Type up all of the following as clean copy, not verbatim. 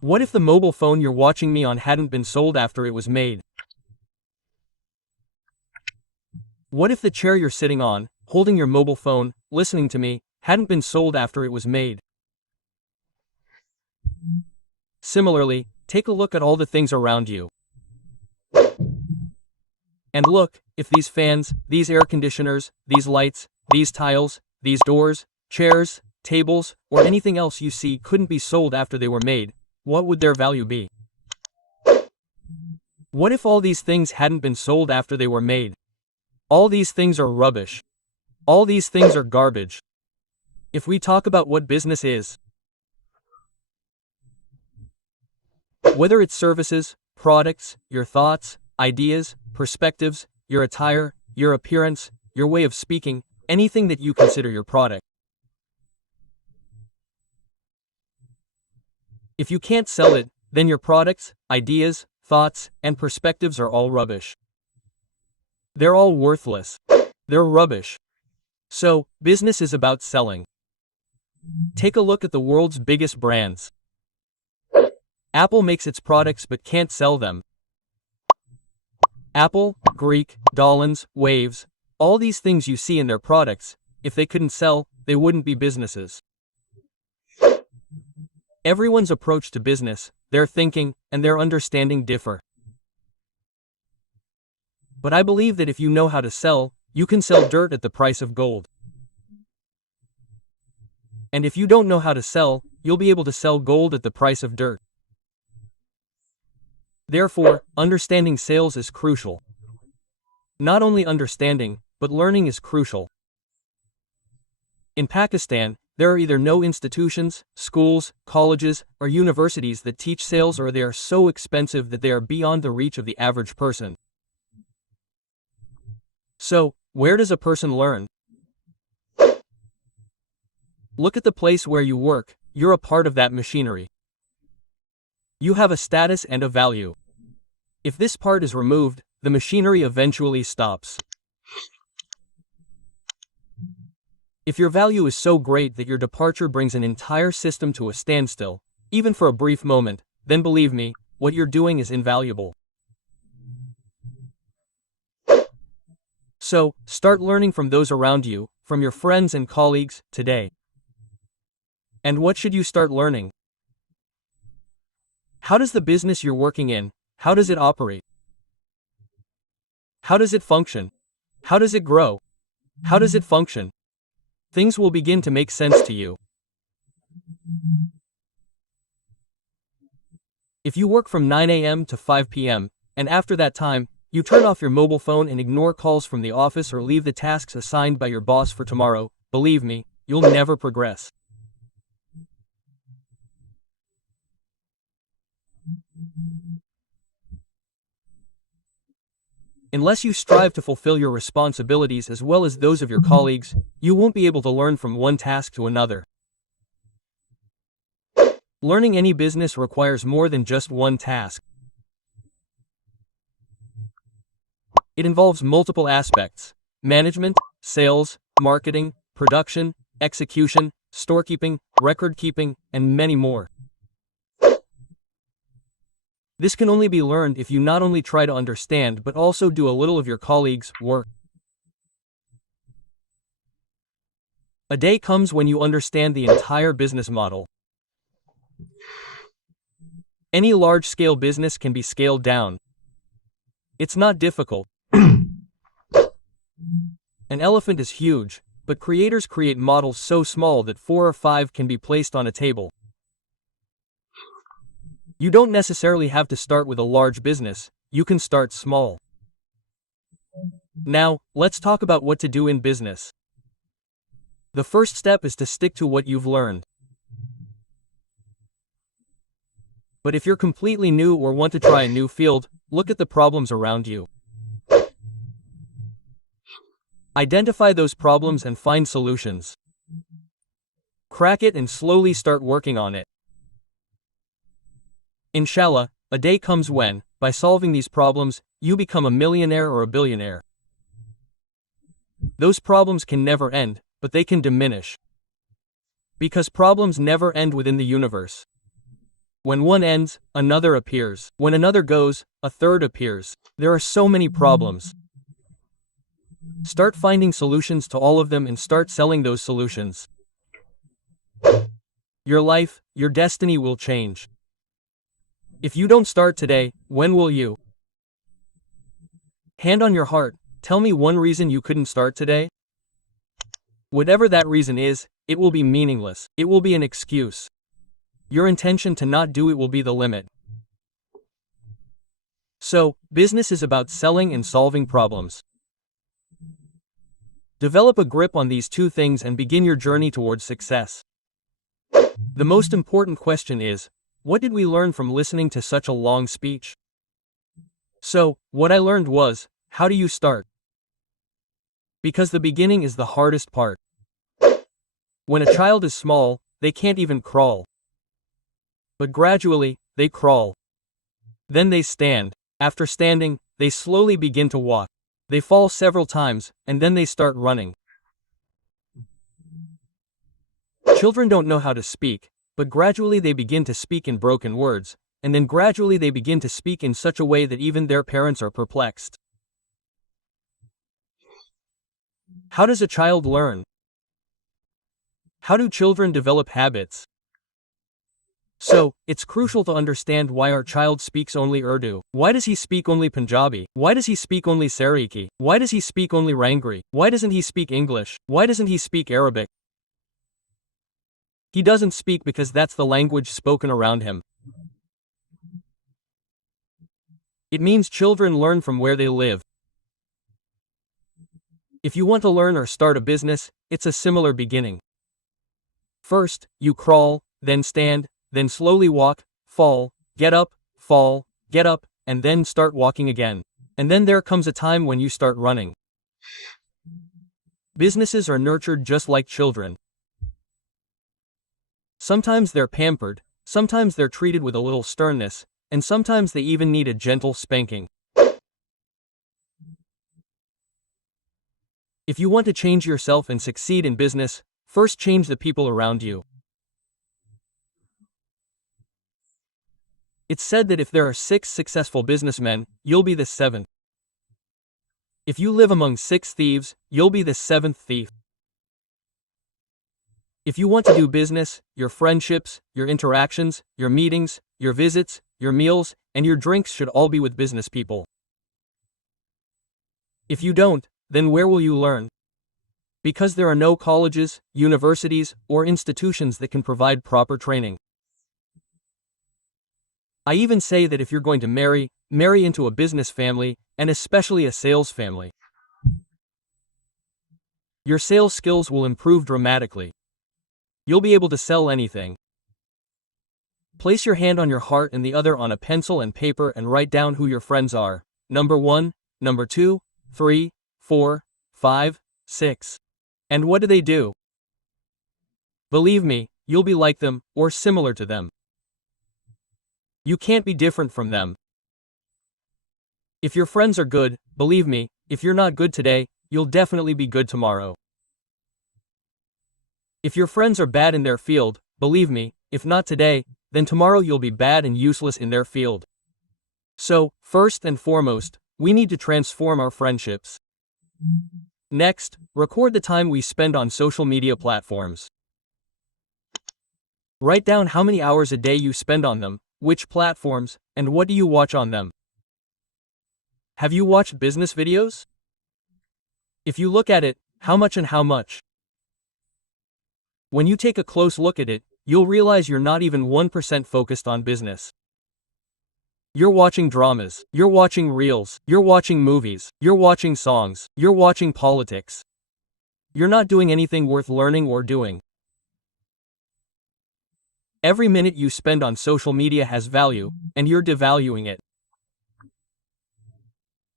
What if the mobile phone you're watching me on hadn't been sold after it was made? What if the chair you're sitting on, holding your mobile phone, listening to me, hadn't been sold after it was made? Similarly, take a look at all the things around you. And look, if these fans, these air conditioners, these lights, these tiles, these doors, chairs, tables, or anything else you see couldn't be sold after they were made, what would their value be? What if all these things hadn't been sold after they were made? All these things are rubbish. All these things are garbage. If we talk about what business is, whether it's services, products, your thoughts, ideas, perspectives, your attire, your appearance, your way of speaking, anything that you consider your product. If you can't sell it, then your products, ideas, thoughts, and perspectives are all rubbish. They're all worthless. They're rubbish. So, business is about selling. Take a look at the world's biggest brands. Apple makes its products but can't sell them. Apple, Greek, Dollins, Waves, all these things you see in their products, if they couldn't sell, they wouldn't be businesses. Everyone's approach to business, their thinking, and their understanding differ. But I believe that if you know how to sell, you can sell dirt at the price of gold. And if you don't know how to sell, you'll be able to sell gold at the price of dirt. Therefore, understanding sales is crucial. Not only understanding, but learning is crucial. In Pakistan, there are either no institutions, schools, colleges, or universities that teach sales, or they are so expensive that they are beyond the reach of the average person. So, where does a person learn? Look at the place where you work. You're a part of that machinery. You have a status and a value. If this part is removed, the machinery eventually stops. If your value is so great that your departure brings an entire system to a standstill, even for a brief moment, then believe me, what you're doing is invaluable. So, start learning from those around you, from your friends and colleagues, today. And what should you start learning? How does the business you're working in, how does it operate? How does it function? How does it grow? How does it function? Things will begin to make sense to you. If you work from 9 a.m. to 5 p.m., and after that time, you turn off your mobile phone and ignore calls from the office or leave the tasks assigned by your boss for tomorrow, believe me, you'll never progress. Unless you strive to fulfill your responsibilities as well as those of your colleagues, you won't be able to learn from one task to another. Learning any business requires more than just one task. It involves multiple aspects: management, sales, marketing, production, execution, storekeeping, record keeping, and many more. This can only be learned if you not only try to understand but also do a little of your colleagues' work. A day comes when you understand the entire business model. Any large-scale business can be scaled down. It's not difficult. An elephant is huge, but creators create models so small that 4 or 5 can be placed on a table. You don't necessarily have to start with a large business, you can start small. Now, let's talk about what to do in business. The first step is to stick to what you've learned. But if you're completely new or want to try a new field, look at the problems around you. Identify those problems and find solutions. Crack it and slowly start working on it. Inshallah, a day comes when, by solving these problems, you become a millionaire or a billionaire. Those problems can never end, but they can diminish. Because problems never end within the universe. When one ends, another appears. When another goes, a third appears. There are so many problems. Start finding solutions to all of them and start selling those solutions. Your life, your destiny will change. If you don't start today, when will you? Hand on your heart, tell me one reason you couldn't start today. Whatever that reason is, it will be meaningless. It will be an excuse. Your intention to not do it will be the limit. So, business is about selling and solving problems. Develop a grip on these two things and begin your journey towards success. The most important question is, what did we learn from listening to such a long speech? So, what I learned was, how do you start? Because the beginning is the hardest part. When a child is small, they can't even crawl. But gradually, they crawl. Then they stand. After standing, they slowly begin to walk. They fall several times, and then they start running. Children don't know how to speak, but gradually they begin to speak in broken words, and then gradually they begin to speak in such a way that even their parents are perplexed. How does a child learn? How do children develop habits? So, it's crucial to understand why our child speaks only Urdu. Why does he speak only Punjabi? Why does he speak only Saraiki? Why does he speak only Rangri? Why doesn't he speak English? Why doesn't he speak Arabic? He doesn't speak because that's the language spoken around him. It means children learn from where they live. If you want to learn or start a business, it's a similar beginning. First, you crawl, then stand, then slowly walk, fall, get up, and then start walking again. And then there comes a time when you start running. Businesses are nurtured just like children. Sometimes they're pampered, sometimes they're treated with a little sternness, and sometimes they even need a gentle spanking. If you want to change yourself and succeed in business, first change the people around you. It's said that if there are 6 successful businessmen, you'll be the 7th. If you live among 6 thieves, you'll be the 7th thief. If you want to do business, your friendships, your interactions, your meetings, your visits, your meals, and your drinks should all be with business people. If you don't, then where will you learn? Because there are no colleges, universities, or institutions that can provide proper training. I even say that if you're going to marry into a business family, and especially a sales family. Your sales skills will improve dramatically. You'll be able to sell anything. Place your hand on your heart and the other on a pencil and paper and write down who your friends are. Number 1, number 2, 3, 4, 5, 6. And what do they do? Believe me, you'll be like them, or similar to them. You can't be different from them. If your friends are good, believe me, if you're not good today, you'll definitely be good tomorrow. If your friends are bad in their field, believe me, if not today, then tomorrow you'll be bad and useless in their field. So, first and foremost, we need to transform our friendships. Next, record the time we spend on social media platforms. Write down how many hours a day you spend on them, which platforms, and what do you watch on them. Have you watched business videos? If you look at it, how much and how much? When you take a close look at it, you'll realize you're not even 1% focused on business. You're watching dramas, you're watching reels, you're watching movies, you're watching songs, you're watching politics. You're not doing anything worth learning or doing. Every minute you spend on social media has value, and you're devaluing it.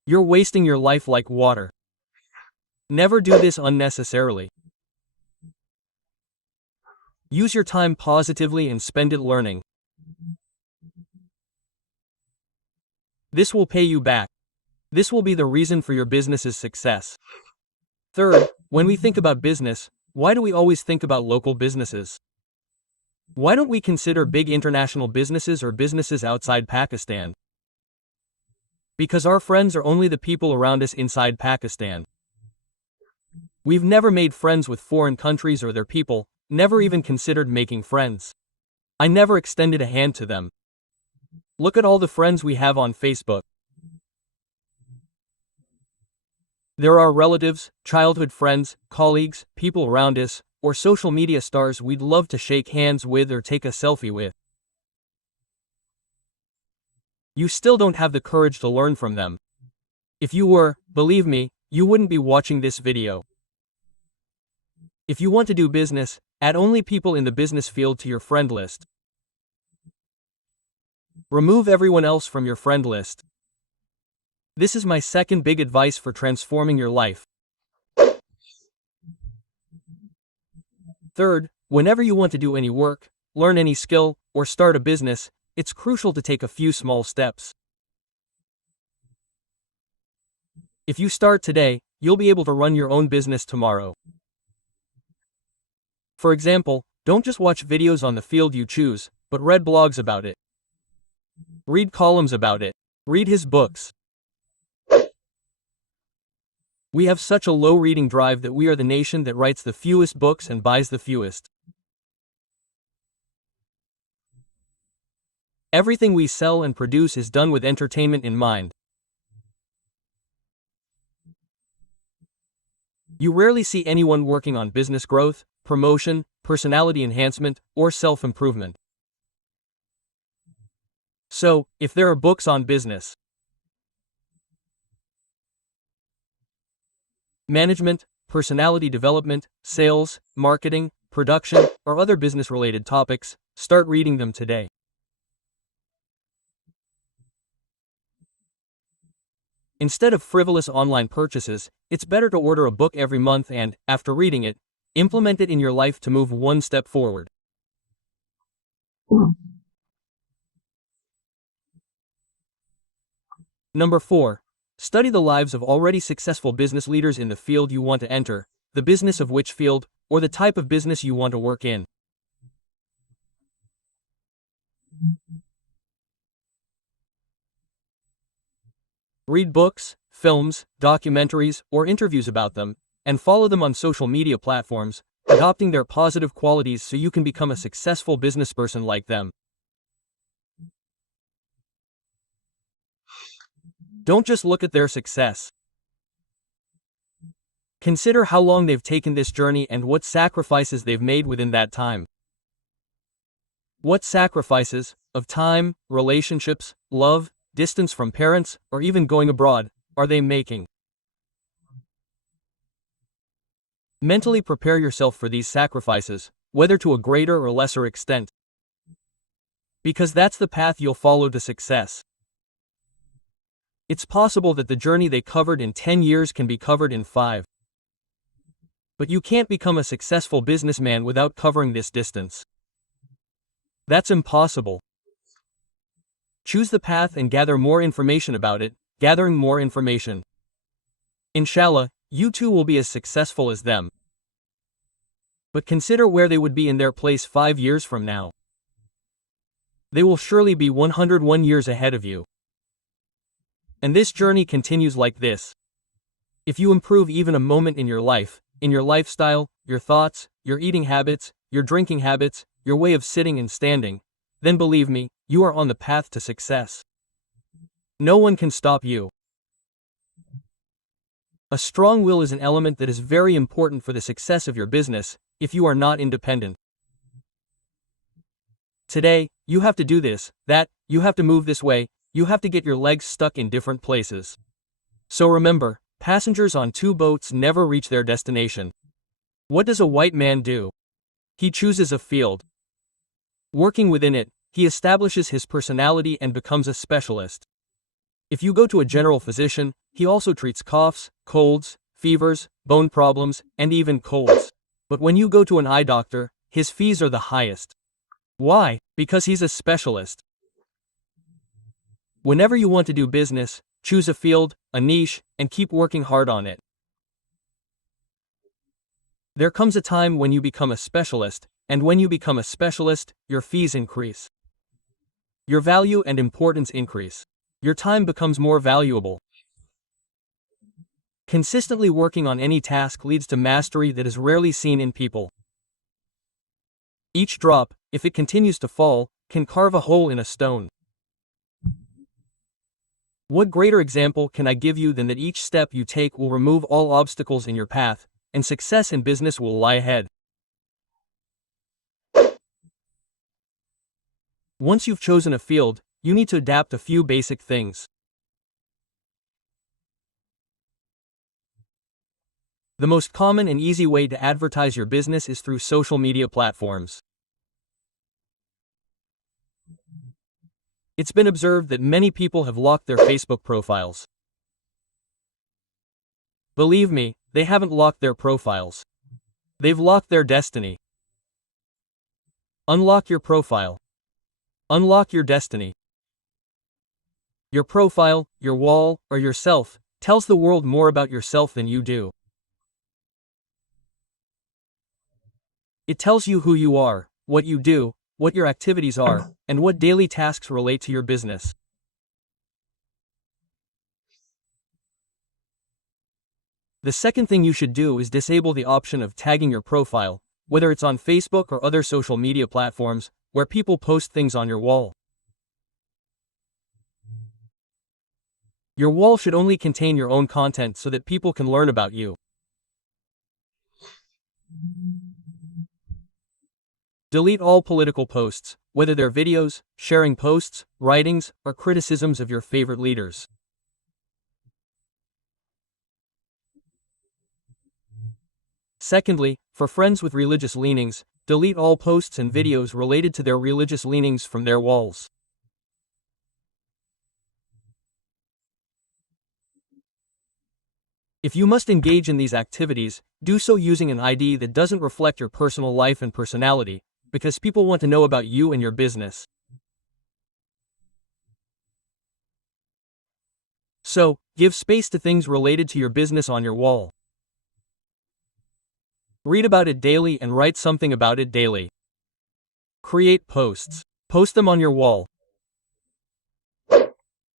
You're wasting your life like water. Never do this unnecessarily. Use your time positively and spend it learning. This will pay you back. This will be the reason for your business's success. Third, when we think about business, why do we always think about local businesses? Why don't we consider big international businesses or businesses outside Pakistan? Because our friends are only the people around us inside Pakistan. We've never made friends with foreign countries or their people, never even considered making friends. I never extended a hand to them. Look at all the friends we have on Facebook. There are relatives, childhood friends, colleagues, people around us, or social media stars we'd love to shake hands with or take a selfie with. You still don't have the courage to learn from them. If you were, believe me, you wouldn't be watching this video. If you want to do business, add only people in the business field to your friend list. Remove everyone else from your friend list. This is my second big advice for transforming your life. Third, whenever you want to do any work, learn any skill, or start a business, it's crucial to take a few small steps. If you start today, you'll be able to run your own business tomorrow. For example, don't just watch videos on the field you choose, but read blogs about it. Read columns about it. Read his books. We have such a low reading drive that we are the nation that writes the fewest books and buys the fewest. Everything we sell and produce is done with entertainment in mind. You rarely see anyone working on business growth, promotion, personality enhancement, or self-improvement. So, if there are books on business, management, personality development, sales, marketing, production, or other business-related topics, start reading them today. Instead of frivolous online purchases, it's better to order a book every month and, after reading it, implement it in your life to move one step forward. Number 4. Study the lives of already successful business leaders in the field you want to enter, the business of which field, or the type of business you want to work in. Read books, films, documentaries, or interviews about them, and follow them on social media platforms, adopting their positive qualities so you can become a successful businessperson like them. Don't just look at their success. Consider how long they've taken this journey and what sacrifices they've made within that time. What sacrifices, of time, relationships, love, distance from parents, or even going abroad, are they making? Mentally prepare yourself for these sacrifices, whether to a greater or lesser extent. Because that's the path you'll follow to success. It's possible that the journey they covered in 10 years can be covered in 5. But you can't become a successful businessman without covering this distance. That's impossible. Choose the path and gather more information about it, gathering more information. Inshallah, you too will be as successful as them. But consider where they would be in their place 5 years from now. They will surely be 101 years ahead of you. And this journey continues like this. If you improve even a moment in your life, in your lifestyle, your thoughts, your eating habits, your drinking habits, your way of sitting and standing, then believe me, you are on the path to success. No one can stop you. A strong will is an element that is very important for the success of your business, if you are not independent. Today, you have to do this, that, you have to move this way, you have to get your legs stuck in different places. So remember, passengers on 2 boats never reach their destination. What does a white man do? He chooses a field. Working within it, he establishes his personality and becomes a specialist. If you go to a general physician, he also treats coughs, colds, fevers, bone problems, and even colds. But when you go to an eye doctor, his fees are the highest. Why? Because he's a specialist. Whenever you want to do business, choose a field, a niche, and keep working hard on it. There comes a time when you become a specialist, And when you become a specialist, your fees increase. Your value and importance increase. Your time becomes more valuable. Consistently working on any task leads to mastery that is rarely seen in people. Each drop, if it continues to fall, can carve a hole in a stone. What greater example can I give you than that each step you take will remove all obstacles in your path, and success in business will lie ahead. Once you've chosen a field, you need to adapt a few basic things. The most common and easy way to advertise your business is through social media platforms. It's been observed that many people have locked their Facebook profiles. Believe me, they haven't locked their profiles. They've locked their destiny. Unlock your profile. Unlock your destiny. Your profile, your wall, or yourself tells the world more about yourself than you do. It tells you who you are, what you do, what your activities are, and what daily tasks relate to your business. The second thing you should do is disable the option of tagging your profile, whether it's on Facebook or other social media platforms, where people post things on your wall. Your wall should only contain your own content so that people can learn about you. Delete all political posts, whether they're videos, sharing posts, writings, or criticisms of your favorite leaders. Secondly, for friends with religious leanings, delete all posts and videos related to their religious leanings from their walls. If you must engage in these activities, do so using an ID that doesn't reflect your personal life and personality, because people want to know about you and your business. So, give space to things related to your business on your wall. Read about it daily and write something about it daily. Create posts. Post them on your wall.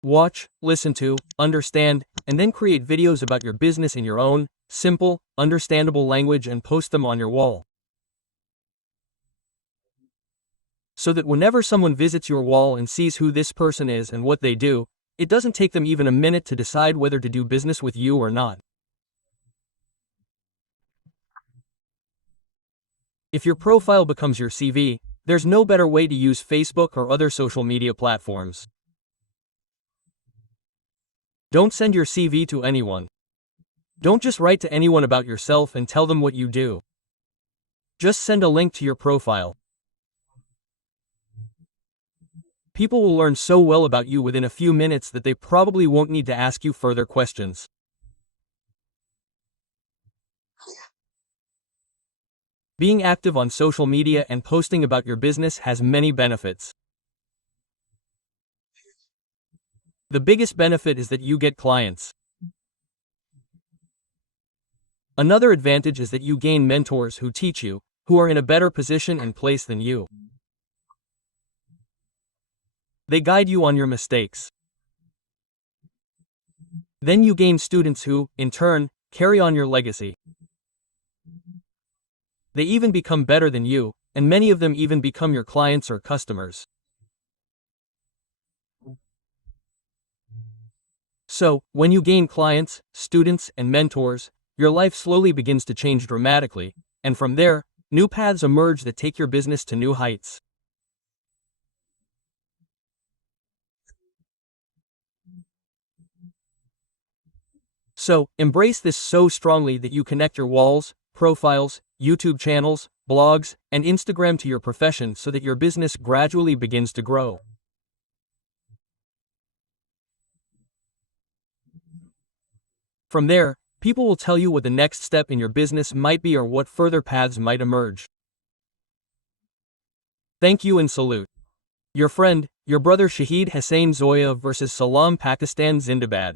Watch, listen to, understand, and then create videos about your business in your own, simple, understandable language and post them on your wall. So that whenever someone visits your wall and sees who this person is and what they do, it doesn't take them even a minute to decide whether to do business with you or not. If your profile becomes your CV, there's no better way to use Facebook or other social media platforms. Don't send your CV to anyone. Don't just write to anyone about yourself and tell them what you do. Just send a link to your profile. People will learn so well about you within a few minutes that they probably won't need to ask you further questions. Being active on social media and posting about your business has many benefits. The biggest benefit is that you get clients. Another advantage is that you gain mentors who teach you, who are in a better position and place than you. They guide you on your mistakes. Then you gain students who, in turn, carry on your legacy. They even become better than you, and many of them even become your clients or customers. So, when you gain clients, students, and mentors, your life slowly begins to change dramatically, and from there, new paths emerge that take your business to new heights. So, embrace this so strongly that you connect your walls, profiles, YouTube channels, blogs, and Instagram to your profession so that your business gradually begins to grow. From there, people will tell you what the next step in your business might be or what further paths might emerge. Thank you and salute. Your friend, your brother Shahid Hussain Zoya vs Salam Pakistan Zindabad.